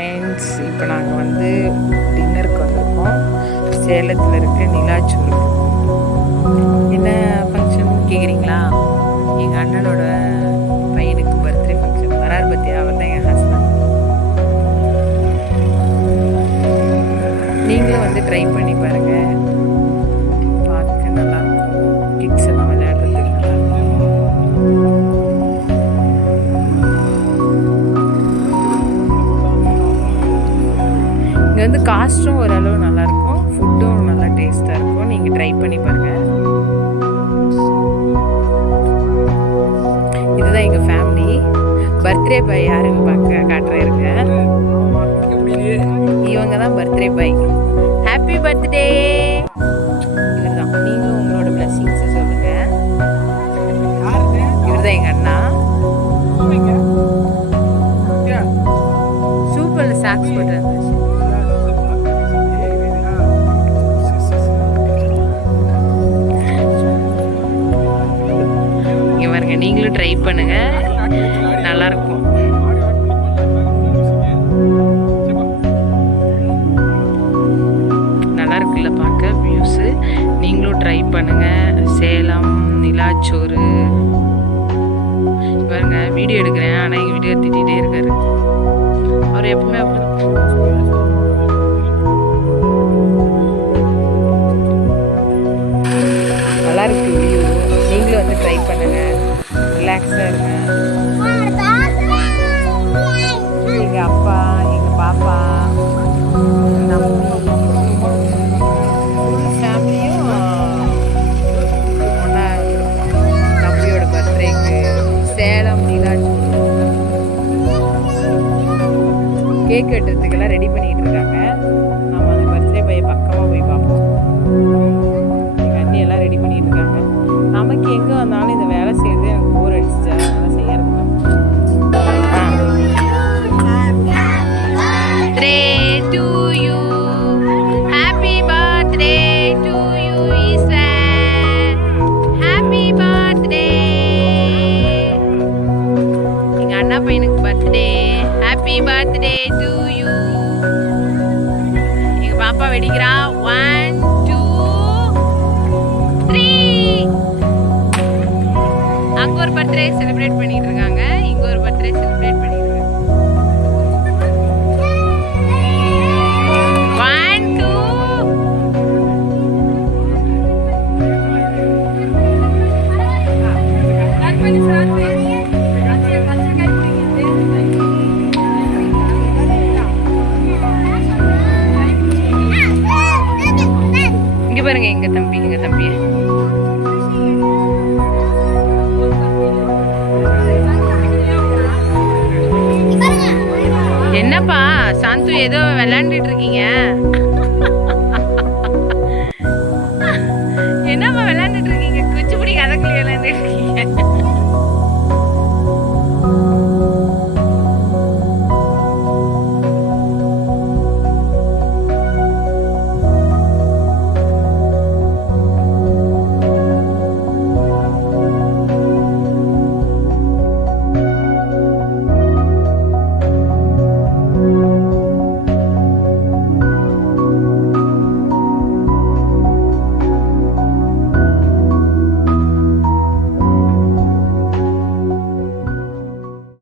Friends, இப்போ நாங்கள் வந்து டின்னருக்கு வந்திருக்கோம். சேலத்தில் இருக்க நிலாச்சூர். என்ன ஃபங்க்ஷன் கேட்குறீங்களா? எங்கள் அண்ணனோட பையனுக்கு பர்த்டே ஃபங்க்ஷன் வராரு பற்றியா? அவர் தான் எங்கள் ஹஸ்பண்ட். நீங்களும் வந்து ட்ரை பண்ணி பாருங்கள், பார்க்க நல்லாயிருக்கும். கிட்ஸ் எல்லாம் விளையாடுறதுக்கு நல்லாயிருக்கும். இங்கே வந்து காஸ்ட்டும் ஓரளவு நல்லாயிருக்கும், ஃபுட்டும் நல்லா டேஸ்ட்டாக இருக்கும். நீங்கள் ட்ரை பண்ணி பாருங்கள். இதுதான் எங்கள் ஃபேமிலி. பர்த்டே பாய் யாருன்னு காட்டுறேருங்க. இவங்க தான் பர்த்டே பாய். Happy birthday. இவர் தான். நீங்களும் உங்களோட பிளஸிங்ஸை சொல்லுங்கள். இவர் தான் எங்கள் அண்ணா. சூப்பரில் சாக்ஸ் போட்டுருந்துச்சு. நீங்களும் ட்ரை பண்ணுங்க, நல்லா இருக்கும். நல்லா இருக்குல்ல பார்க்க வியூஸு. நீங்களும் ட்ரை பண்ணுங்க. சேலம் நிலாச்சோறு பாருங்க. வீடியோ எடுக்கிறேன், ஆனால் எங்கள் வீடியோ திட்டிகிட்டே இருக்காரு. அவர் எப்பவுமே அப்படி நல்லா இருக்கு வியூ. நீங்களும் வந்து ட்ரை பண்ணுங்க, ரிலாக்ஸாக இருங்க. எங்கள் அப்பா, எங்கள் பாப்பா, ஃபேமிலியும் ஒன்றா தம்பியோட பர்த்டேக்கு சேலம் நிலாச்சூர். கேக் வெட்டுறதுக்கெல்லாம் ரெடி பண்ணிகிட்டு இருக்காங்க. நம்ம அந்த பர்த்டே பையை பக்கமாக போய் பார்ப்போம். எங்கள் அண்ணி எல்லாம் ரெடி பண்ணிகிட்டு இருக்காங்க. நமக்கு எங்கே வந்தாலும் இந்த வேலை செய்யறது எனக்கு போர் அடிச்சிச்சு, அதனால செய்யறது. எங்க அண்ணா பையனுக்கு birthday. Happy birthday to you. எங்க பாப்பா வெடிக்கிறா. 1 2 3. அங்க ஒரு பர்த்டே செலிப்ரேட் பண்ணிட்டு இருக்காங்க, இங்க ஒரு பர்த்டே செலிப்ரேட் பண்ணிட்டு இருக்காங்க. 1 2. இங்க பாருங்க, எங்க தம்பி. என்னப்பா சாந்து, ஏதோ விளையாண்டுட்டு இருக்கீங்க?